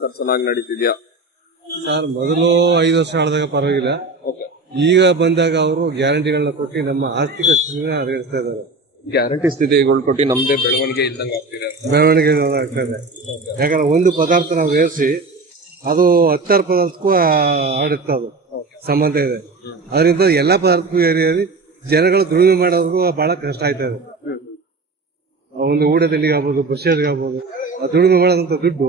ಚೆನ್ನಾಗಿ ನಡೀತಿದ್ಯಾ? ಸರ್ ಮೊದಲು ಐದು ವರ್ಷ ಆಡಿದಾಗ ಪರವಾಗಿಲ್ಲ. ಈಗ ಬಂದಾಗ ಅವರು ಗ್ಯಾರಂಟಿಗಳನ್ನ ಕೊಟ್ಟು ನಮ್ಮ ಆರ್ಥಿಕ ಸ್ಥಿತಿನ ಹದಗೆಡಿಸ್ತಾ ಇದ್ದಾರೆ. ಗ್ಯಾರಂಟಿ ಸ್ಥಿತಿಗಳು ಕೊಟ್ಟು ನಮ್ದೇ ಬೆಳವಣಿಗೆ ಇಲ್ದಂಗ ಆಗ್ತಿದೆ. ಬೆಳವಣಿಗೆ ಆಗ್ತಾ ಇದೆ. ಯಾಕಂದ್ರೆ ಒಂದು ಪದಾರ್ಥ ನಾವು ಏರಿಸಿ ಅದು ಹತ್ತಾರು ಪದಾರ್ಥಕ್ಕೂ ಆಡುತ್ತೆ ಅದು. ಸಂಬಂಧ ಇದೆ. ಅದರಿಂದ ಎಲ್ಲಾ ಪದಾರ್ಥಕ್ಕೂ ಏರಿ ಏರಿ ಜನಗಳು ದುಡಿಮೆ ಮಾಡೋರ್ಗೂ ಬಹಳ ಕಷ್ಟ ಆಯ್ತಾ ಇದೆ. ಒಂದು ಊಟದಲ್ಲಿ ಆಗ್ಬೋದು ಬಸ್ಸಿಗೆ ಆಗ್ಬೋದು ಆ ದುಡಿಮೆ ಮಾಡೋದಂತ ದುಡ್ಡು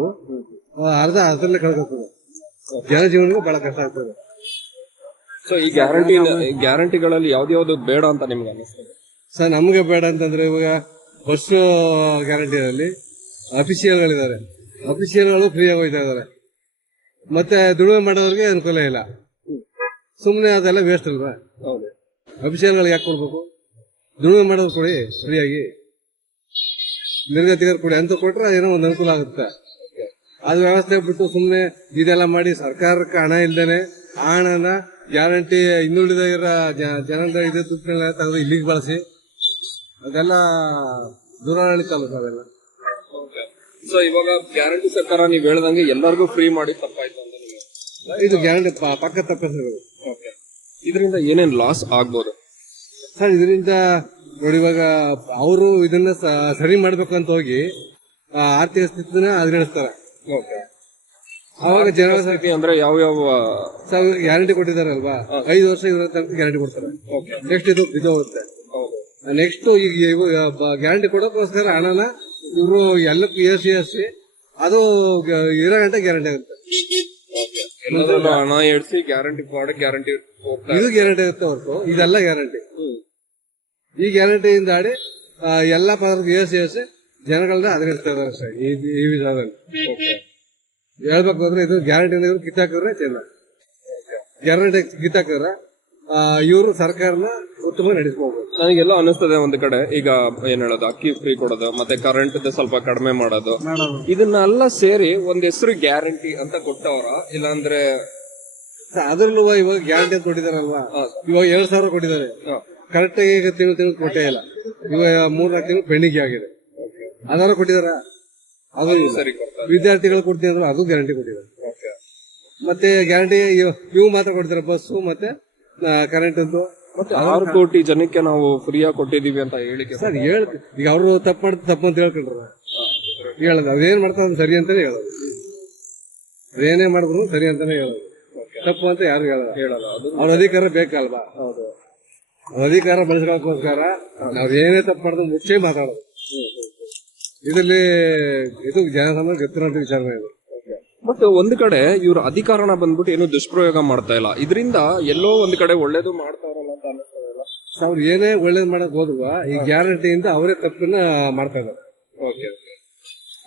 ಅರ್ಧ ಅರ್ಧಲ್ಲೇ ಕಳ್ಕೊತದೆ ಜನಜೀವನಕ್ಕೂ ಬಹಳ ಕಷ್ಟ ಆಗ್ತದೆ. ಸೊ ಈ ಗ್ಯಾರಂಟಿ ಗ್ಯಾರಂಟಿಗಳಲ್ಲಿ ಯಾವ್ದ್ಯಾವ್ದು ಬೇಡ ಅಂತ ನಿಮ್ಗೆ ಅನಿಸ್ತದೆ ಸರ್ ನಮಗೆ ಬೇಡ ಅಂತಂದ್ರೆ ಇವಾಗ ಬಸ್ ಗ್ಯಾರಂಟಿನಲ್ಲಿ ಅಫಿಷಿಯಲ್ಗಳಿದ್ದಾರೆ ಅಫಿಷಿಯಲ್ಗಳು ಫ್ರೀ ಆಗಿ ಇದ್ದಾರೆ. ಇದಾರೆ ಮತ್ತೆ ದುಡಿಮೆ ಮಾಡೋರಿಗೆ ಅನುಕೂಲ ಇಲ್ಲ. ಸುಮ್ಮನೆ ಅದೆಲ್ಲ ವೇಸ್ಟ್ ಅಲ್ವಾ? ಹೌದು. ಅಫಿಷಿಯಲ್ಗಳಿಗೆ ಯಾಕೆ ಕೊಡ್ಬೇಕು? ದುಡಿಮೆ ಮಾಡೋದು ಕೊಡಿ ಫ್ರೀಯಾಗಿ ನಿರ್ಗತಿಗರು ಕೊಡಿ ಅಂತ ಕೊಟ್ರೆ ಏನೋ ಒಂದು ಅನುಕೂಲ ಆಗುತ್ತೆ. ಅದು ವ್ಯವಸ್ಥೆ ಬಿಟ್ಟು ಸುಮ್ಮನೆ ಇದೆಲ್ಲ ಮಾಡಿ ಸರ್ಕಾರಕ್ಕೆ ಹಣ ಇಲ್ದೇನೆ ಆ ಹಣನ ಗ್ಯಾರಂಟಿ ಇನ್ನುಳಿದ ಇರೋ ಜನದ ಇದೇ ದುಡ್ಡನ್ನೆಲ್ಲ ತೆಗೆದು ಇಲ್ಲಿಗೆ ಬಳಸಿ ಅದೆಲ್ಲ ದುರಾಡಳಿತ ಅಲ್ಲ ಸರ್ ಎಲ್ಲ ಸೊ ಇವಾಗ ಗ್ಯಾರಂಟಿ ಸರ್ಕಾರ ನೀವು ಹೇಳ್ದಂಗೆ ಎಲ್ಲರಿಗೂ ಫ್ರೀ ಮಾಡಿ ತಪ್ಪಾಯ್ತು ಅಂತ ಇದು ಗ್ಯಾರಂಟಿ ಪಕ್ಕ ತಪ್ಪಿಸಬೇಕು. ಇದರಿಂದ ಏನೇನು ಲಾಸ್ ಆಗ್ಬೋದು? ಸರ್ ಇದರಿಂದ ನೋಡಿ ಇವಾಗ ಅವರು ಇದನ್ನ ಸರಿ ಮಾಡ್ಬೇಕು ಅಂತ ಹೋಗಿ ಆರ್ಥಿಕ ಸ್ಥಿತಿನ ಹದಗೆಡಿಸ್ತಾರೆ ಓಕೆ. ಅವಾಗ ಜನರ ಸ್ಥಿತಿ ಅಂದ್ರೆ ಯಾವ ಯಾವ ಗ್ಯಾರಂಟಿ ಕೊಟ್ಟಿದ್ದಾರೆ ಅಲ್ವಾ ಐದು ವರ್ಷ ಇರೋ ತನಕ ಗ್ಯಾರಂಟಿ ಕೊಡ್ತಾರೆ. ನೆಕ್ಸ್ಟ್ ಇದು ಬಿದ್ದೋಗುತ್ತೆ. ಹೌದು. ನೆಕ್ಸ್ಟ್ ಈಗ ಗ್ಯಾರಂಟಿ ಕೊಡೋಕ್ಕೋಸ್ಕರ ಹಣನ ಇವರು ಎಲ್ಲಕ್ಕೂ ಎಸ್ ಸಿ ಅದು ಗ- ಇರೋ ಗಂಟೆ ಗ್ಯಾರಂಟಿ ಆಗುತ್ತೆ. ಹಣ ಎಡ್ಸಿ ಗ್ಯಾರಂಟಿ ಪ್ರಾಡಕ್ಟ್ ಗ್ಯಾರಂಟಿ ಇದು ಗ್ಯಾರಂಟಿ ಆಗುತ್ತೆ ಹೊರತು. ಇದೆಲ್ಲ ಗ್ಯಾರಂಟಿ ಈ ಗ್ಯಾರಂಟಿಯಿಂದ ಆಡಿ ಎಲ್ಲಾ ಪದಾರ್ಥ ಎಸ್ ಏರ್ಸಿ ಜನಗಳನ್ನ ಇದಾರೆ ಸರ್ ಈ ವಿಧಾನದಲ್ಲಿ. ಹೇಳ್ಬೇಕು ಅಂದ್ರೆ ಇದು ಗ್ಯಾರಂಟಿ ಇವ್ರು ಕಿತ್ತಾಕಿದ್ರೆ ಚೆನ್ನ ಗ್ಯಾರಂಟಿ ಕಿತ್ತಾಕಿದ್ರೆ ಇವರು ಸರ್ಕಾರನ ಉತ್ತಮ ನಡೆಸ್ಕೋಬಹುದು ನನಗೆಲ್ಲ ಅನಿಸ್ತದೆ ಒಂದ್ ಕಡೆ ಈಗ ಏನ್ ಹೇಳೋದು ಅಕ್ಕಿ ಫ್ರೀ ಕೊಡೋದು ಮತ್ತೆ ಕರೆಂಟ್ ಸ್ವಲ್ಪ ಕಡಿಮೆ ಮಾಡೋದು. ಇದನ್ನೆಲ್ಲ ಸೇರಿ ಒಂದ್ ಹೆಸರು ಗ್ಯಾರಂಟಿ ಅಂತ ಕೊಟ್ಟವರ ಇಲ್ಲಾಂದ್ರೆ ಅದ್ರಲ್ಲೂ ಇವಾಗ ಗ್ಯಾರಂಟಿ ಅಂತ ಕೊಟ್ಟಿದಾರಲ್ವಾ? ಇವಾಗ ಎರಡ್ ಸಾವಿರ ಕೊಟ್ಟಿದ್ದಾರೆ. ಕರೆಕ್ಟ್ ಆಗಿ ಈಗ ತಿಂಗಳು ತಿಂಗಳು ಕೊಟ್ಟೇ ಇಲ್ಲ. ಇವಾಗ ಮೂರ್ನಾಲ್ಕು ತಿಂಗಳು ಪೆಂಡಿಂಗ್ ಆಗಿದೆ. ಅದಾರ ಕೊಟ್ಟಿದಾರ? ಅದು. ಸರಿ ವಿದ್ಯಾರ್ಥಿಗಳು ಕೊಡ್ತಿದ್ರು ಅದು ಗ್ಯಾರಂಟಿ ಕೊಟ್ಟಿದ್ದಾರೆ ಮತ್ತೆ ಗ್ಯಾರಂಟಿ ಇವು ಮಾತ್ರ ಕೊಡ್ತೀರಾ ಬಸ್ಸು ಮತ್ತೆ ಕರೆಂಟ್ ಅಂತ ಮತ್ತೆ ಆರು ಕೋಟಿ ಜನಕ್ಕೆ ನಾವು ಫ್ರೀಯಾಗಿ ಕೊಟ್ಟಿದೀವಿ ಅಂತ ಹೇಳಿಕೆ ಸರ್ ಹೇಳ್ ಈಗ ಅವರು ತಪ್ಪು ಮಾಡ್ತಾರೆ ತಪ್ಪು ಅಂತ ಹೇಳ್ಕೊಂಡ್ರ. ಹೇಳೋದು. ಅದೇನ್ ಮಾಡ್ತಾರೆ ಸರಿ ಅಂತಾನೆ ಹೇಳೋದು. ಅದೇನೇ ಮಾಡಿದ್ರು ಸರಿ ಅಂತಾನೆ ಹೇಳೋದು. ತಪ್ಪು ಅಂತ ಯಾರು ಹೇಳೋದು ಹೇಳಲ್ಲ ಅವ್ರ ಅಧಿಕಾರ ಬೇಕಲ್ವಾ? ಹೌದು. ಅವ್ರ ಅಧಿಕಾರ ಬಳಸ್ಕೊಳ್ಳೋಕೋಸ್ಕರ ನಾವ್ ಏನೇ ತಪ್ಪು ಮಾಡಿದ್ರು ಮುಚ್ಚೇ ಮಾತಾಡೋದು. ಇದರಲ್ಲಿ ಇದು ಜನಸಾಮಾನ್ಯ ಗೊತ್ತಿರೋಂಥ ವಿಚಾರನೇ ಇದು. ಬಟ್ ಒಂದ್ ಕಡೆ ಇವರು ಅಧಿಕಾರನ ಬಂದ್ಬಿಟ್ಟು ಏನು ದುಷ್ಪ್ರಯೋಗ ಮಾಡ್ತಾ ಇಲ್ಲ. ಇದರಿಂದ ಎಲ್ಲೋ ಒಂದ್ ಕಡೆ ಒಳ್ಳೇದು ಮಾಡ್ತಾರಲ್ಲ ಅಂತ ಅನಿಸ್ತದಲ್ಲ ಅವ್ರು ಏನೇ ಒಳ್ಳೇದು ಮಾಡಕ್ ಹೋದ್ರು ಈ ಗ್ಯಾರಂಟಿಯಿಂದ ಅವರೇ ತಪ್ಪನ್ನ ಮಾಡ್ತಾ ಇದ್ದಾರೆ. ಓಕೆ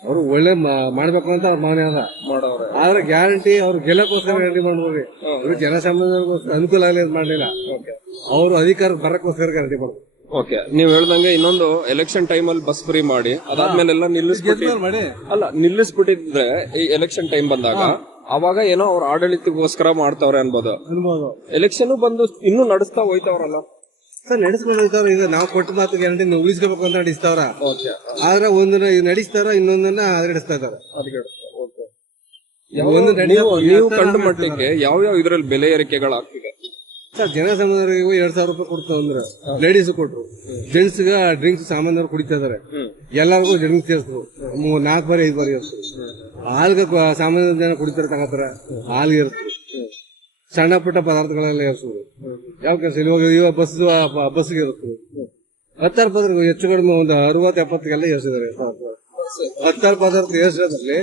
ಅವರು ಒಳ್ಳೆ ಮಾಡ್ಬೇಕು ಅಂತ ಅವ್ರ ಮಾನ್ಯ ಅದ. ಮಾಡೋರು ಆದ್ರೆ ಗ್ಯಾರಂಟಿ ಅವ್ರು ಗೆಲ್ಲಕ್ಕೋಸ್ಕರ ಗ್ಯಾರಂಟಿ ಮಾಡ್ಬೋದು. ಇವ್ರು ಜನಸಾಮಾನ್ಯರಿಗೋಸ್ಕರ ಅನುಕೂಲ ಆಗಲಿ ಅಂತ ಮಾಡಲಿಲ್ಲ. ಅವರು ಅಧಿಕಾರ ಬರಕ್ಕೋಸ್ಕರ ಗ್ಯಾರಂಟಿ ಮಾಡ್ಬೋದು. ಓಕೆ ನೀವ್ ಹೇಳ್ದಂಗೆ ಇನ್ನೊಂದು ಎಲೆಕ್ಷನ್ ಟೈಮ್ ಅಲ್ಲಿ ಬಸ್ ಫ್ರೀ ಮಾಡಿ ಅದಾದ್ಮೇಲೆಲ್ಲ ನಿಲ್ಲಿಸ್ಬಿಟ್ಟು ಮಾಡಿ. ಅಲ್ಲ ನಿಲ್ಲಿಸ್ಬಿಟ್ಟಿದ್ರೆ ಈ ಎಲೆಕ್ಷನ್ ಟೈಮ್ ಬಂದಾಗ ಅವಾಗ ಏನೋ ಅವ್ರ ಆಡಳಿತಕ್ಕೋಸ್ಕರ ಮಾಡ್ತಾವ್ರೆ ಅನ್ಬೋದು. ಅನ್ಬೋದು. ಎಲೆಕ್ಷನ್ ಬಂದು ಇನ್ನೂ ನಡೆಸ್ತಾ ಹೋಯ್ತಾವ್ರಲ್ಲ. ಸರ್ ನಡೆಸ್ಕೊಂಡು ಹೋಗ್ತಾವ್ರ ಈಗ ನಾವು ಕೊಟ್ಟ ಮಾತು ಗ್ಯಾರಂಟಿ ಉಳಿಸ್ಕೋಬೇಕು ಅಂತ ನಡೆಸ್ತಾವ್ರ? ಆದ್ರೆ ಒಂದನ್ನ ನಡೆಸ್ತಾರ ಇನ್ನೊಂದನ್ನ ನಡೆಸ್ತಾ ಇದಾರೆ ಒಂದು ನೀವು ಕಂಡು ಮಟ್ಟಕ್ಕೆ ಯಾವ ಇದ್ರಲ್ಲಿ ಬೆಲೆ ಏರಿಕೆಗಳಾಗ್ತಿದೆ? ಸರ್ ಜನಸಾಮಾನ್ಯರಿಗೆ ಎರಡ್ ಸಾವಿರ ರೂಪಾಯಿ ಕೊಡ್ತಾವ ಅಂದ್ರೆ ಲೇಡೀಸ್ ಕೊಟ್ರು. ಜೆಂಟ್ಸ್ ಗ ಡ್ರಿಂಕ್ಸ್ ಸಾಮಾನ್ಯರು ಕುಡಿತಾ ಇದಾರೆ. ಎಲ್ಲರಿಗೂ ಡ್ರಿಂಕ್ಸ್ ಸೇರಿಸ್ರು. ನಾಲ್ಕು ಬಾರಿ ಐದು ಬಾರಿ ಏರ್ಸ್ರು ಹಾಲ್ಗೆ ಸಾಮಾನ್ಯ ಜನ ಕುಡಿತಾರೆ ತಗೋತಾರ. ಹಾಲ್ಗೆ ಏರ್ಸ್ರು. ಸಣ್ಣ ಪುಟ್ಟ ಪದಾರ್ಥಗಳೆಲ್ಲ ಏರ್ಸುದು ಯಾವ ಕೆಲಸ? ಇವಾಗ ಇವಾಗ ಬಸ್ ಬಸ್ಗೆ ಇರುತ್ತೆ ಹತ್ತಾರು ಪದಾರ್ಥ ಹೆಚ್ಚು ಕಡಿಮೆ ಒಂದು ಅರವತ್ತು ಎಪ್ಪತ್ತಿಗೆಲ್ಲ ಏರ್ಸಿದ್ದಾರೆ. ಹತ್ತಾರು ಪದಾರ್ಥ ಏರ್ಸೋದ್ರಲ್ಲಿ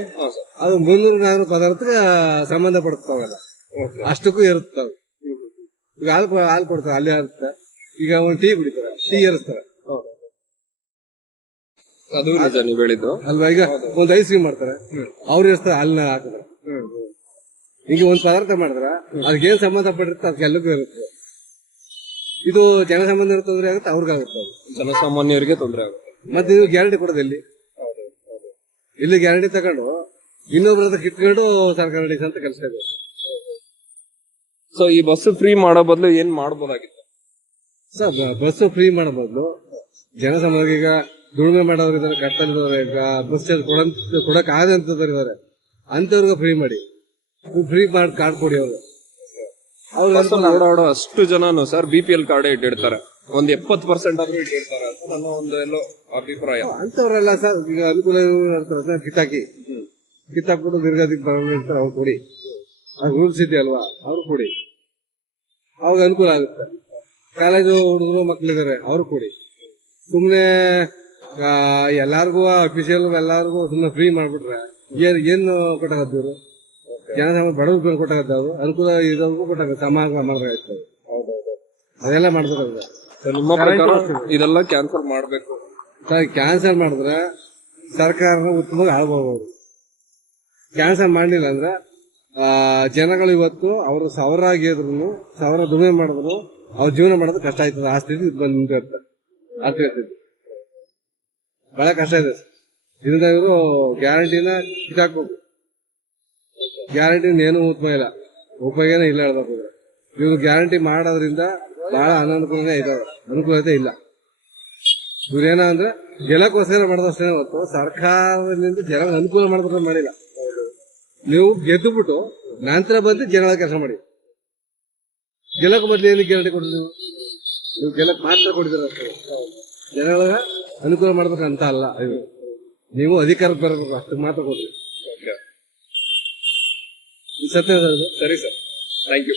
ಅದು ಮುನ್ನೂರು ನಾನೂರು ಪದಾರ್ಥ ಸಂಬಂಧ ಪಡ್ತಾವಲ್ಲ ಅಷ್ಟಕ್ಕೂ ಇರುತ್ತವೆ ಈಗ ಹಾಲು ಹಾಲು ಕೊಡ್ತಾರೆ ಅಲ್ಲಿ ಹಾಕ್ತಾರೆ. ಈಗ ಒಂದು ಟೀ ಕುಡಿತಾರೆ ಟೀ ಹರಿಸ್ತಾರೆ ಅದು ನಿಜ ನೀವ್ ಹೇಳಿದ್ದು. ಅಲ್ವಾ? ಈಗ ಒಂದು ಐಸ್ ಕ್ರೀಮ್ ಮಾಡ್ತಾರೆ. ಅವ್ರು ಏರಿಸ್ತಾರೆ ಹಾಲಿನ ಹಾಕಿದ್ರೆ ಈಗ ಒಂದು ಪದಾರ್ಥ ಮಾಡಿದ್ರೆ ಅದಕ್ಕೆ ಏನ್ ಸಂಬಂಧ ಪಟ್ಟಿರುತ್ತೆ ಅದಕ್ಕೆ ಎಲ್ಲಕ್ಕೂ ಇರುತ್ತೆ. ಇದು ಜನಸಾಮಾನ್ಯರ ತೊಂದರೆ ಆಗುತ್ತೆ ಅವ್ರಿಗಾಗುತ್ತೆ. ಜನಸಾಮಾನ್ಯರಿಗೆ ತೊಂದರೆ ಆಗುತ್ತೆ. ಮತ್ತೆ ಇದು ಗ್ಯಾರಂಟಿ ಕೊಡೋದು ಇಲ್ಲಿ ಇಲ್ಲಿ ಗ್ಯಾರಂಟಿ ತಗೊಂಡು ಇನ್ನೊಬ್ರ ಹತ್ರ ಕಿತ್ಕೊಂಡು ಸರ್ಕಾರ ಅಂತ ಕೆಲಸ ಇದೆ. ಸೊ ಈ ಬಸ್ ಫ್ರೀ ಮಾಡೋ ಬದಲು ಏನ್ ಮಾಡಬಹುದಾಗಿತ್ತು ಸರ್ ಬಸ್ ಫ್ರೀ ಮಾಡೋ ಬದಲು ಜನಸಾಮಾನ್ಯರಿಗೆ ಈಗ ದುಡಿಮೆ ಮಾಡೋರು ಇದಾರೆ ಈಗ ಬಸ್ ಚಾರ್ಜ್ ಕೊಡಕ್ ಆಗದಂತವ್ರು ಇದಾರೆ ಅಂತವ್ರಿಗೆ ಫ್ರೀ ಮಾಡಿ. ಫ್ರೀ ಮಾಡಿ ಕಾರ್ಡ್ ಕೊಡಿ ಅವರು. ಓಡಾಡೋ ಅಷ್ಟು ಜನನು sir B P L card ಇಟ್ಟಿರ್ತಾರೆ. ಒಂದ್ ಎಪ್ಪತ್ ಪರ್ಸೆಂಟ್ ಆದ್ರೂ ಇಟ್ಟಿರ್ತಾರೆ. ಅಂತ ನನ್ನ ಒಂದು ಎಲ್ಲೋ ಅಭಿಪ್ರಾಯ. ಅಂತವ್ರೆಲ್ಲ ಸರ್ ಈಗ ಅನುಕೂಲ ಇರ್ತಾರೆ ಸರ್ ಕಿತ್ತಾಕಿ ಕಿತ್ತಾಕ್ಬಿಟ್ಟು ದೀರ್ಘಾದಿಕ್ ಇರ್ತಾರೆ ಅವ್ರು ಕೊಡಿ. ಆ ರೂಲ್ಸ್ ಇದೆಯಲ್ವಾ ಅವ್ರು ಕೊಡಿ. ಅವಾಗ ಅನುಕೂಲ ಆಗುತ್ತೆ. ಕಾಲೇಜು ಹುಡುಗರು ಮಕ್ಳಿದಾರೆ ಅವ್ರು ಕೊಡಿ. ಸುಮ್ನೆ ಎಲ್ಲಾರ್ಗು ಅಫಿಷಿಯಲ್ ಎಲ್ಲಾರ್ಗು ಸುಮ್ನೆ ಫ್ರೀ ಮಾಡ್ಬಿಟ್ರೆ ಏನ್ ಏನು ಕೊಟ್ಟಾಗತ್ತೆ ಇವರು? ಜನಸಾಮಾನ್ಯ ಬಡವ್ರಿಗೆ ಕೊಟ್ಟಾಗತ್ತೆ ಅವರು ಅನುಕೂಲ ಇದ್ರಿಗೂ ಕೊಟ್ಟಾಗ ಸಮಾಗ ಮಾಡ್ಬೇಕಾಯ್ತು ಅದೆಲ್ಲ ಮಾಡ್ಬೇಕಾಗುತ್ತೆ. So, ನಿಮ್ಮ ಪ್ರಕಾರ ಇದೆಲ್ಲ ಕ್ಯಾನ್ಸಲ್ ಮಾಡ್ಬೇಕು. ಸರ್ ಕ್ಯಾನ್ಸಲ್ ಮಾಡಿದ್ರೆ ಸರ್ಕಾರನ ಉತ್ತಮವಾಗಿ ಆಳ್ಬೋದು ಕ್ಯಾನ್ಸಲ್ ಮಾಡಲಿಲ್ಲ ಅಂದ್ರೆ ಜನಗಳು ಇವತ್ತು ಅವರು ಸಾವಿರ ಆಗಿದ್ರು ಸಾವಿರ ದುಡಿಮೆ ಮಾಡಿದ್ರು, ಅವ್ರ ಜೀವನ ಮಾಡೋದು ಕಷ್ಟ ಆಯ್ತದ. ಆ ಸ್ಥಿತಿ ಬಂದು ನಿಂತಿರ್ತಾರೆ ಅರ್ಥ ಇರ್ತೈತಿ ಬಹಳ ಕಷ್ಟ ಇದೆ ಇದರಿಂದ ಇವರು ಗ್ಯಾರಂಟಿನ ಕಿತ್ತಾಕ್ಬೇಕು ಗ್ಯಾರಂಟಿ ಏನು ಉತ್ತಮ ಇಲ್ಲ. ಉಪಯೋಗನೇ ಇಲ್ಲ ಹೇಳ್ಬೇಕು ಇವ್ರು. ಗ್ಯಾರಂಟಿ ಮಾಡೋದ್ರಿಂದ ಬಹಳ ಅನನುಕೂಲನೇ ಇದಾವೆ ಅನುಕೂಲತೆ ಇಲ್ಲ. ಇವ್ರೇನ ಅಂದ್ರೆ ಗೆಲಕ್ಕೋಸ್ಕರ ಮಾಡೋದಷ್ಟೇ ಹೊತ್ತು ಸರ್ಕಾರದಿಂದ ಜನ ಅನುಕೂಲ ಮಾಡೋದ್ರ ಮಾಡಿಲ್ಲ. ನೀವು ಗೆದ್ದು ಬಿಟ್ಟು ನಂತರ ಬಂದು ಜನಗಳ ಕೆಲಸ ಮಾಡಿ. ಗೆಲ್ಲಕ್ಕೆ ಮೊದಲು ಏನು ಗ್ಯಾರಂಟಿ ಕೊಡಿದ್ರು ನೀವು? ನೀವು ಗೆಲ್ಲಕ್ಕೆ ಮಾತ್ರ ಅಷ್ಟೇ ಜನಗಳ ಅನುಕೂಲ ಅಂತ ಅಲ್ಲ ನೀವು ಅಧಿಕಾರಕ್ಕೆ ಬರಬೇಕು ಅಷ್ಟು ಮಾತ್ರ ಕೊಡ್ರಿ ಸತ್ಯ. ಸರಿ ಸರ್. Thank you